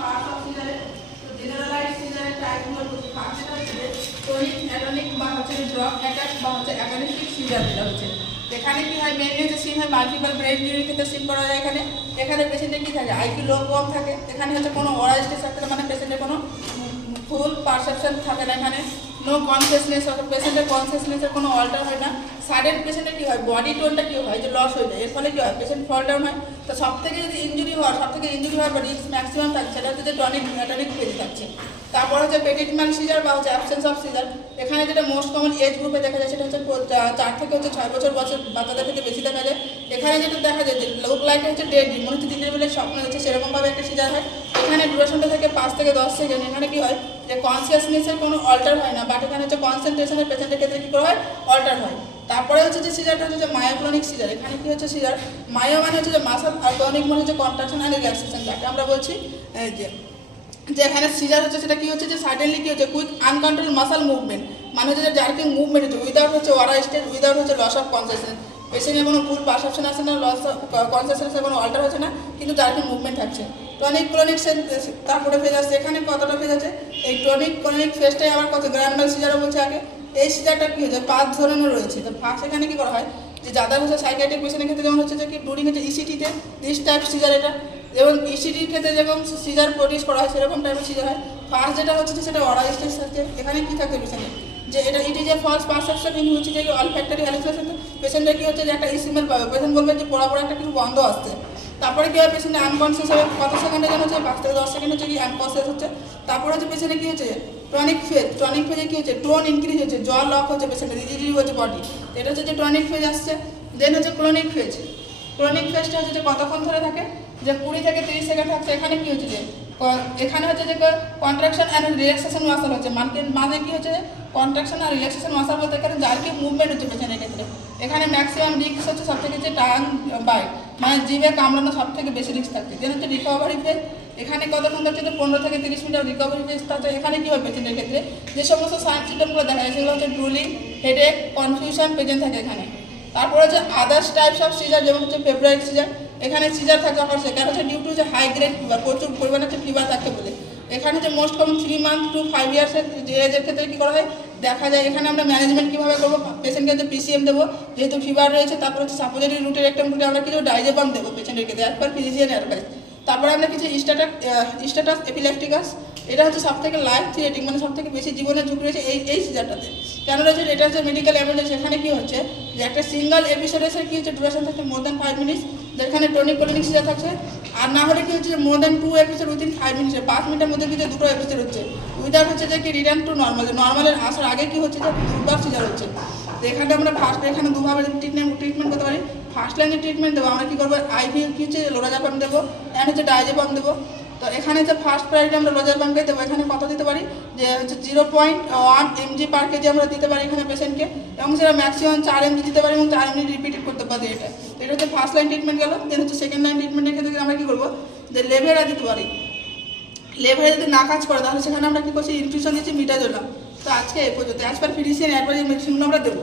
Parts of সিজারে। তো generalised সিজারের টাইপগুলো হচ্ছে ফার্স্টটা হচ্ছে টনিক, অ্যাটনিক বা হচ্ছে ড্রপ অ্যাটাক বা হচ্ছে অ্যাগনিস্টিক সিজার যেটা হচ্ছে। এখানে কি হয় মেইনলি হচ্ছে সিন হয় মাল্টিপল ব্রেন ইনজুরির ক্ষেত্রে সিন করা যায়। এখানে পেশেন্টের কি থাকে আইকিউ লো কম থাকে। এখানে হচ্ছে কোনো ওরাল স্টেজ থাকে না, মানে পেশেন্টের কোনো ফুল পারসেপশন থাকে না। এখানে নো কনসিয়াসনেস, অর্থাৎ পেশেন্টের কনসিয়াসনেসের কোনো অল্টার হয় না। সাডেন পেশেন্টের কী হয় বডি টোনটা কী হয় যে লস হয়ে যায়। এর ফলে কী হয় পেশেন্ট ফল ডাউন হয়। তো সব থেকে যদি ইঞ্জুরি হওয়ার বা রিস্ক ম্যাক্সিমাম থাকে সেটা হচ্ছে যে টনিক ফেজে থাকছে। তারপর হচ্ছে পেটিটমাল সিজার বা হচ্ছে অ্যাবসেন্স অফ সিজার। এখানে যেটা মোস্ট কমন এজ গ্রুপে দেখা যায় সেটা হচ্ছে 4 থেকে 6 বছর বাচ্চাদের থেকে বেশি দেখা যায়। এখানে যেটা দেখা যায় যে লোক লাইট হচ্ছে ডেড, মনে হচ্ছে দিনের বেলায় স্বপ্ন হচ্ছে সেরকমভাবে একটা সিজার হয়। এখানে ডিউরেশনটা থেকে 5 থেকে 10 সেকেন্ড। এখানে কি হয় যে কনসিয়াসনেসের কোনো অল্টার হয় না, বাট এখানে হচ্ছে কনসেন্ট্রেশনের পেশেন্টের ক্ষেত্রে কী করা হয় অল্টার হয়। তারপরে হচ্ছে যে সিজারটা হচ্ছে যে মায়োক্লনিক সিজার। এখানে কি হচ্ছে সিজার মায়ো মানে হচ্ছে যে মাসল, আর ক্লনিক মানে হচ্ছে কন্ট্রাকশন অ্যান্ড রিল্যাক্সেশন, যাকে আমরা বলছি যে এখানে সিজার হচ্ছে সেটা কি হচ্ছে যে সাডেনলি কি হচ্ছে কুইক আনকন্ট্রোল মাসল মুভমেন্ট, মানে হচ্ছে যে জার্কিং মুভমেন্ট হচ্ছে উইদাউট হচ্ছে ওয়ারা স্টেজ, উইদাউট হচ্ছে লস অফ কনসিয়াসনেস। পেশেন্টের কোনো ফুল পারসেপশন আসে না, লস অফ কনসিয়াসনেসের কোনো অল্টার হচ্ছে না, কিন্তু জার্কিং মুভমেন্ট থাকছে। টনিক ক্লনিক তারপরে ফেজ আসছে। এখানে কতটা ফেজ আছে এই টনিক ক্লনিক ফেজটাই আবার কত গ্র্যানুলার সিজারও বলছে আগে। এই সিজারটা কী হচ্ছে 5 ধরনের রয়েছে। তো ফার্স্ট এখানে কী করা হয় যে যাদের হচ্ছে সাইকিয়াট্রিক পেশেন্টের ক্ষেত্রে যেমন হচ্ছে যে কি ডুরিং হচ্ছে ইসিটিতে দিস টাইপ সিজার এটা, এবং ইসিটির ক্ষেত্রে যেরকম সিজার প্রডিউস করা হয় সেরকম টাইপের সিজার হয়। ফার্স্ট যেটা হচ্ছে সেটা ওরাল স্টেজ থাকছে। এখানে কী থাকছে পেশেন্টের যে এটা it is a false perception in হচ্ছে যে অলফ্যাক্টরি হ্যালুসিনেশন। পেশেন্টের কী হচ্ছে যে একটা স্মেল পাবে, পেশেন্ট বলবে যে পোড়া পোড়া একটা কিছু গন্ধ আসছে। তারপরে কী হয় পেশেন্টের আনকনসিয়াস হবে, কত সেকেন্ডে যেন হচ্ছে 5 থেকে 10 সেকেন্ড হচ্ছে কি আনকনসিয়াস হচ্ছে। তারপরে হচ্ছে পেশেন্টে কী হচ্ছে টনিক ফেজে কী হচ্ছে টোন ইনক্রিজ হচ্ছে, জল লক হচ্ছে পেশেন্টের, রিজিডিটি হচ্ছে বডি। এটা হচ্ছে যে টনিক ফেজ আসছে। দেন হচ্ছে ক্লনিক ফেজটা হচ্ছে যে কতক্ষণ ধরে থাকে যে 20 থেকে 30 সেকেন্ড থাকছে। এখানে কী হচ্ছে যে এখানে হচ্ছে যে কন্ট্রাকশন অ্যান্ড রিল্যাক্সেশন মাসল হচ্ছে, মানে কি হচ্ছে কন্ট্রাকশন আর রিল্যাক্সেশন মাসল বলতে এখানে জার্কিং মুভমেন্ট হচ্ছে পেশেন্টের ক্ষেত্রে। এখানে ম্যাক্সিমাম রিস্ক হচ্ছে সব থেকে হচ্ছে টাং বাইট, মানে জিভে কামড়ানো সব থেকে বেশি রিস্ক থাকছে। যেন হচ্ছে রিকভারি ফেজ। এখানে কতক্ষণ হচ্ছে 15 থেকে 30 মিনিট রিকভারি ফেজ থাকছে। এখানে কী হয় পেশেন্টের ক্ষেত্রে যে সমস্ত সাইন সিমটমগুলো দেখা যায় সেগুলো হচ্ছে ড্রুলিং, হেডেক, কনফিউশন পেশেন্ট থাকে এখানে। তারপরে হচ্ছে আদার্স টাইপস অফ সিজার যেমন হচ্ছে ফেব্রাইল সিজার। এখানে সিজার থাকা আমার সেখানে হচ্ছে ডিউ টু হচ্ছে হাই গ্রেড ফিভার, প্রচুর পরিমাণে হচ্ছে ফিভার থাকতে বলে। এখানে হচ্ছে মোস্ট কমন 3 মান্থ টু 5 ইয়ার্সের এজের ক্ষেত্রে কী করা হয় দেখা যায়। এখানে আমরা ম্যানেজমেন্ট কীভাবে করবো, পেশেন্টকে হচ্ছে পিসিএম দেবো যেহেতু ফিভার রয়েছে। তারপর হচ্ছে সাপোজিটরি রুটের একটা রুটে আমরা কিছু ডাইজেপাম দেবো পেশেন্টের ক্ষেত্রে অ্যাজ পার ফিজিশিয়ান অ্যাডভাইস। তারপরে আমরা কিছু স্ট্যাটাস এপিলেপটিকাস, এটা হচ্ছে সব থেকে লাইফ থ্রেটিং, মানে সব থেকে বেশি জীবনের ঝুঁকি রয়েছে এই সিজারটাতে। কেন রয়েছে এটা হচ্ছে মেডিকেল এমার্জেন্সি। এখানে কী হচ্ছে যে একটা সিঙ্গল এপিসোড এসে কী হচ্ছে ডিউরেশন থাকছে মোর দ্যান 5 মিনিটস, যেখানে টনিক ক্লনিক সিজার থাকছে। আর না হলে কী হচ্ছে মোর দ্যান 2 এপিসোড উইদিন 5 মিনিটে, 5 মিনিটের মধ্যে কিন্তু 2টো এপিসোড হচ্ছে উইদাউট হচ্ছে যে কি রিটার্ন টু নর্মাল, নর্মালের আসার আগে কী হচ্ছে যে 2বার সিজার হচ্ছে। তো এখানে আমরা এখানে দুভাবে ট্রিটমেন্ট করতে পারি। ফার্স্ট লাইনে ট্রিটমেন্ট দেবো আমরা কী করবো আইভি কী হচ্ছে লোরাজাপাম দেবো অ্যান্ড হচ্ছে ডাইজেপাম দেবো। তো এখানে হচ্ছে ফার্স্ট প্রায়োরিটি আমরা লোরাজাপামকে দেবো। এখানে কত দিতে পারি যে হচ্ছে 0.1 mg পার কেজি আমরা দিতে পারি এখানে পেশেন্টকে, এবং সেটা ম্যাক্সিমাম 4 mg দিতে পারি এবং 4 মিনিট রিপিটেড করতে পারি। এটা হচ্ছে ফার্স্ট লাইন ট্রিটমেন্ট গেল। দেন হচ্ছে সেকেন্ড লাইন ট্রিটমেন্টের ক্ষেত্রে আমরা কী করবো যে লেভেরা দিতে পারি। লেভেরা যদি না কাজ করে তাহলে সেখানে আমরা কী করছি ইনফিউশন দিচ্ছি মিটাজোলাম। তো আজকে এই পর্যন্ত অ্যাজ পার ফিজিশিয়ান অ্যাডভাইস মেডিসিনগুলো আমরা দেবো।